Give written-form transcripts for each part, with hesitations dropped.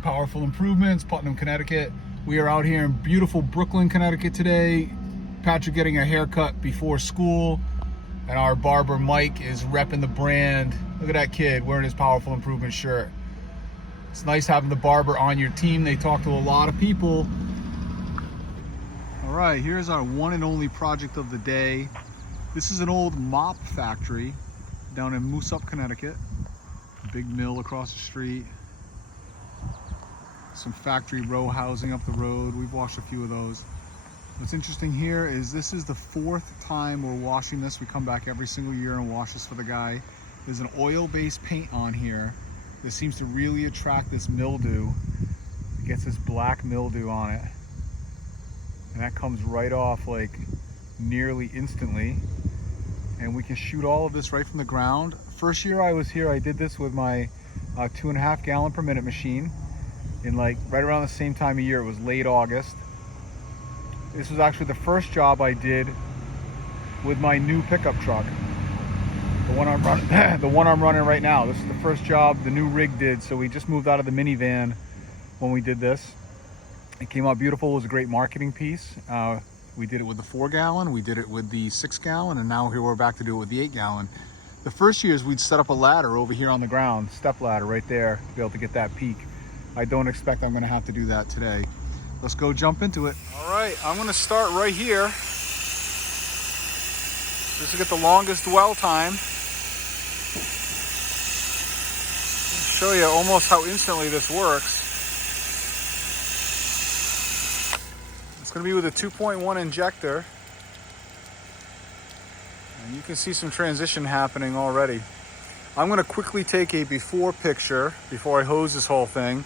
Powerful Improvements, Putnam, Connecticut. We are out here in beautiful Brooklyn, Connecticut today. Patrick getting a haircut before school, and our barber Mike is repping the brand. Look at that kid wearing his Powerful Improvement shirt. It's nice having the barber on your team. They talk to a lot of people. All right, here's our one and only project of the day. This is an old mop factory down in Moosup, Connecticut. Big mill across the street. Some factory row housing up the road. We've washed a few of those. What's interesting here is this is the fourth time we're washing this. We come back every single year and wash this for the guy. There's an oil-based paint on here that seems to really attract this mildew. It gets this black mildew on it. And that comes right off like nearly instantly. And we can shoot all of this right from the ground. First year I was here, I did this with my 2.5 gallon per minute machine in like right around the same time of year. It was late August. This was actually the first job I did with my new pickup truck. The one I'm running, the one I'm running right now. This is the first job the new rig did. So we just moved out of the minivan when we did this. It came out beautiful. It was a great marketing piece. We did it with the 4 gallon, we did it with the 6 gallon, and now here we're back to do it with the 8 gallon. The first years we'd set up a ladder over here on the ground, step ladder right there to be able to get that peak. I don't expect I'm gonna have to do that today. Let's go jump into it. All right, I'm gonna start right here. This will get the longest dwell time. I'll show you almost how instantly this works. It's going to be with a 2.1 injector, and you can see some transition happening already. I'm going to quickly take a before picture before I hose this whole thing,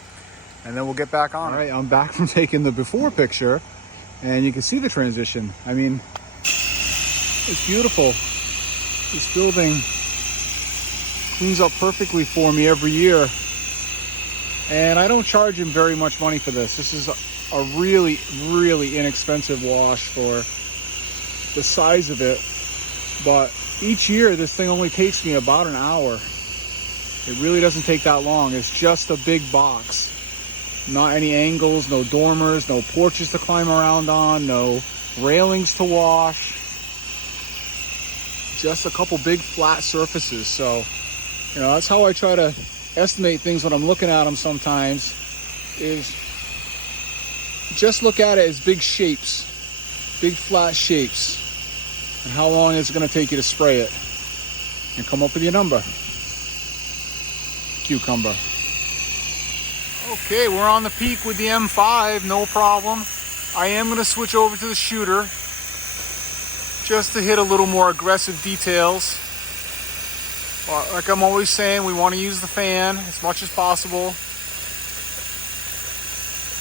and then we'll get back on. All right, I'm back from taking the before picture, and you can see the transition. I mean, it's beautiful. This building cleans up perfectly for me every year, and I don't charge him very much money for this. This is a really, really inexpensive wash for the size of it. But each year, this thing only takes me about an hour. It really doesn't take that long. It's just a big box. Not any angles, no dormers, no porches to climb around on, no railings to wash. Just a couple big flat surfaces. So, you know, that's how I try to estimate things when I'm looking at them sometimes, is just look at it as big shapes, big flat shapes, and how long is it going to take you to spray it, and come up with your number. Cucumber. Okay, we're on the peak with the M5, no problem. I am going to switch over to the shooter just to hit a little more aggressive details. Like I'm always saying, we want to use the fan as much as possible.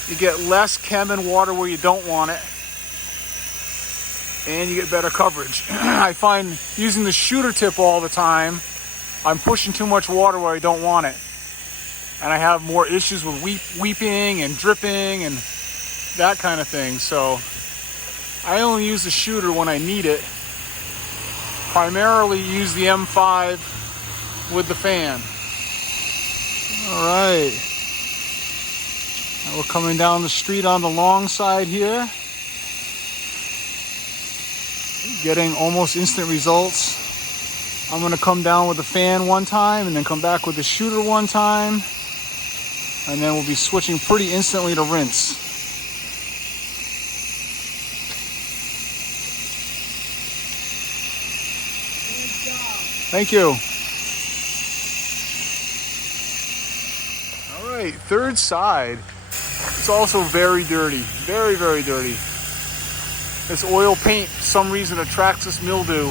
You get less chem and water where you don't want it, and you get better coverage. I find using the shooter tip all the time, I'm pushing too much water where I don't want it, and I have more issues with weeping and dripping and that kind of thing. So I only use the shooter when I need it. Primarily use the M5 with the fan. All right. We're coming down the street on the long side here. Getting almost instant results. I'm gonna come down with the fan one time and then come back with the shooter one time. And then we'll be switching pretty instantly to rinse. Thank you. All right, third side. It's also very dirty, very, very dirty. This oil paint, for some reason, attracts this mildew.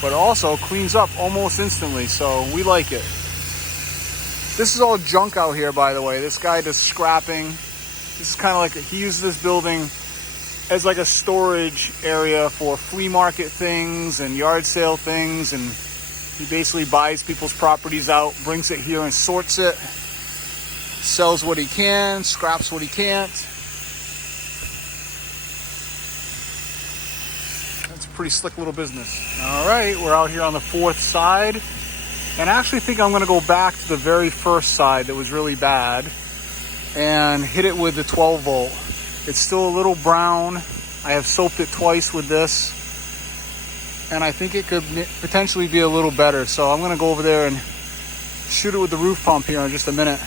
But also cleans up almost instantly, so we like it. This is all junk out here, by the way. This guy does scrapping. This is kind of like, he uses this building as like a storage area for flea market things and yard sale things, and he basically buys people's properties out, brings it here and sorts it, sells what he can, scraps what he can't. That's a pretty slick little business. All right, we're out here on the fourth side. And I actually think I'm gonna go back to the very first side that was really bad and hit it with the 12 volt. It's still a little brown. I have soaped it twice with this, and I think it could potentially be a little better. So I'm gonna go over there and shoot it with the roof pump here in just a minute.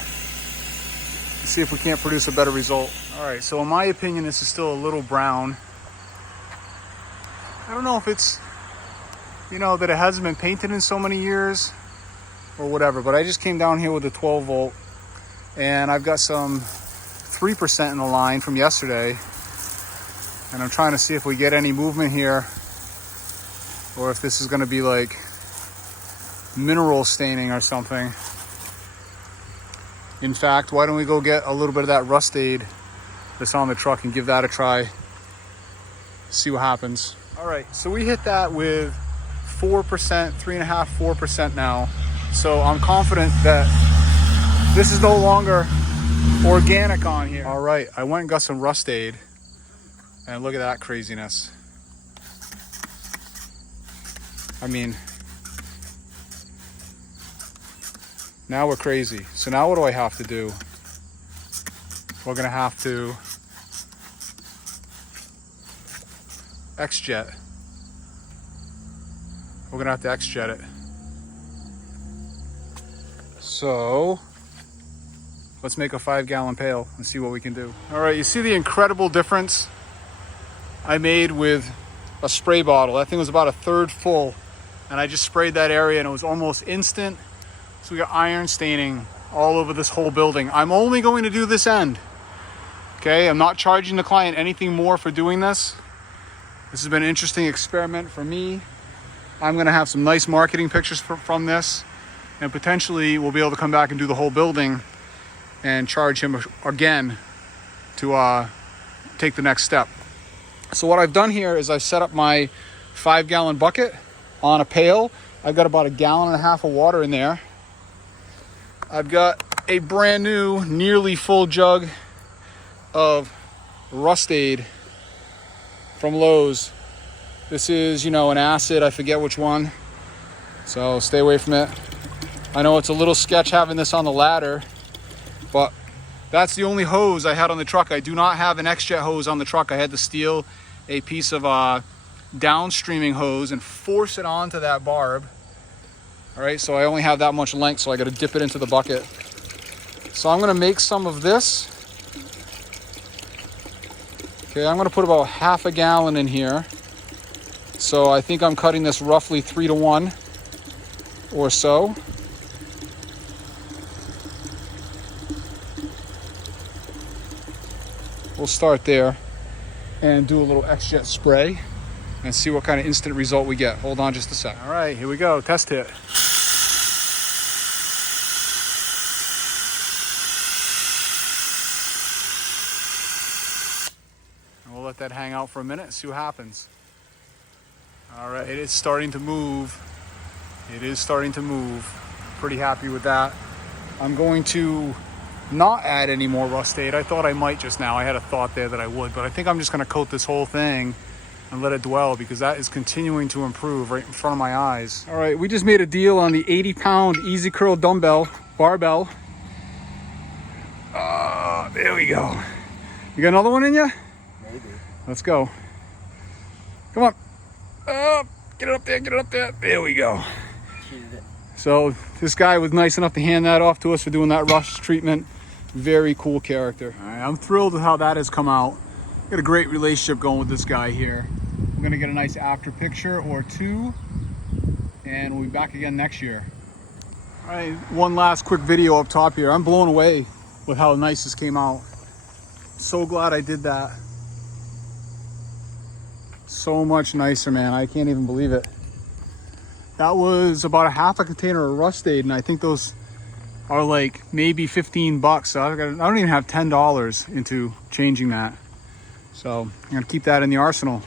See if we can't produce a better result. All right, so in my opinion, this is still a little brown. I don't know if it's, you know, that it hasn't been painted in so many years or whatever, but I just came down here with a 12 volt and I've got some 3% in the line from yesterday, and I'm trying to see if we get any movement here or if this is going to be like mineral staining or something. In fact, why don't we go get a little bit of that Rust Aid that's on the truck and give that a try, see what happens. All right, so we hit that with 4%, 3.5%, 4% now. So I'm confident that this is no longer organic on here. All right, I went and got some Rust Aid, and look at that craziness. I mean, now we're crazy. So now what do I have to do? We're gonna have to X-jet. We're gonna have to X-jet it. So let's make a 5-gallon pail and see what we can do. All right, you see the incredible difference I made with a spray bottle. That thing was about a third full, and I just sprayed that area and it was almost instant. So we got iron staining all over this whole building. I'm only going to do this end. Okay, I'm not charging the client anything more for doing this. This has been an interesting experiment for me. I'm gonna have some nice marketing pictures from this, and potentially we'll be able to come back and do the whole building and charge him again to take the next step. So what I've done here is I've set up my 5-gallon bucket on a pail. I've got about 1.5 gallons of water in there. I've got a brand new, nearly full jug of Rust Aid from Lowe's. This is, you know, an acid, I forget which one, so stay away from it. I know it's a little sketch having this on the ladder, but that's the only hose I had on the truck. I do not have an X-jet hose on the truck. I had to steal a piece of downstreaming hose and force it onto that barb. All right, so I only have that much length, so I got to dip it into the bucket. So I'm going to make some of this. Okay, I'm going to put about 1/2 gallon in here. So I think I'm cutting this roughly 3-to-1 or so. We'll start there and do a little X-jet spray and see what kind of instant result we get. Hold on just a sec. All right, here we go, test hit. And we'll let that hang out for a minute and see what happens. All right, it is starting to move. It is starting to move. Pretty happy with that. I'm going to not add any more Rust Aid. I thought I might just now. I had a thought there that I would, but I think I'm just gonna coat this whole thing and let it dwell, because that is continuing to improve right in front of my eyes. All right, we just made a deal on the 80-pound Easy Curl barbell. There we go. You got another one in you? Maybe. Let's go. Come on. Get it up there, get it up there. There we go. So this guy was nice enough to hand that off to us for doing that rust treatment. Very cool character. All right, I'm thrilled with how that has come out. Got a great relationship going with this guy here. We're gonna get a nice after picture or two, and we'll be back again next year. All right, one last quick video up top here. I'm blown away with how nice this came out. So glad I did that. So much nicer, man. I can't even believe it. That was about 1/2 container of Rust Aid, and I think those are like maybe 15 bucks. So I don't even have $10 into changing that. So I'm gonna keep that in the arsenal.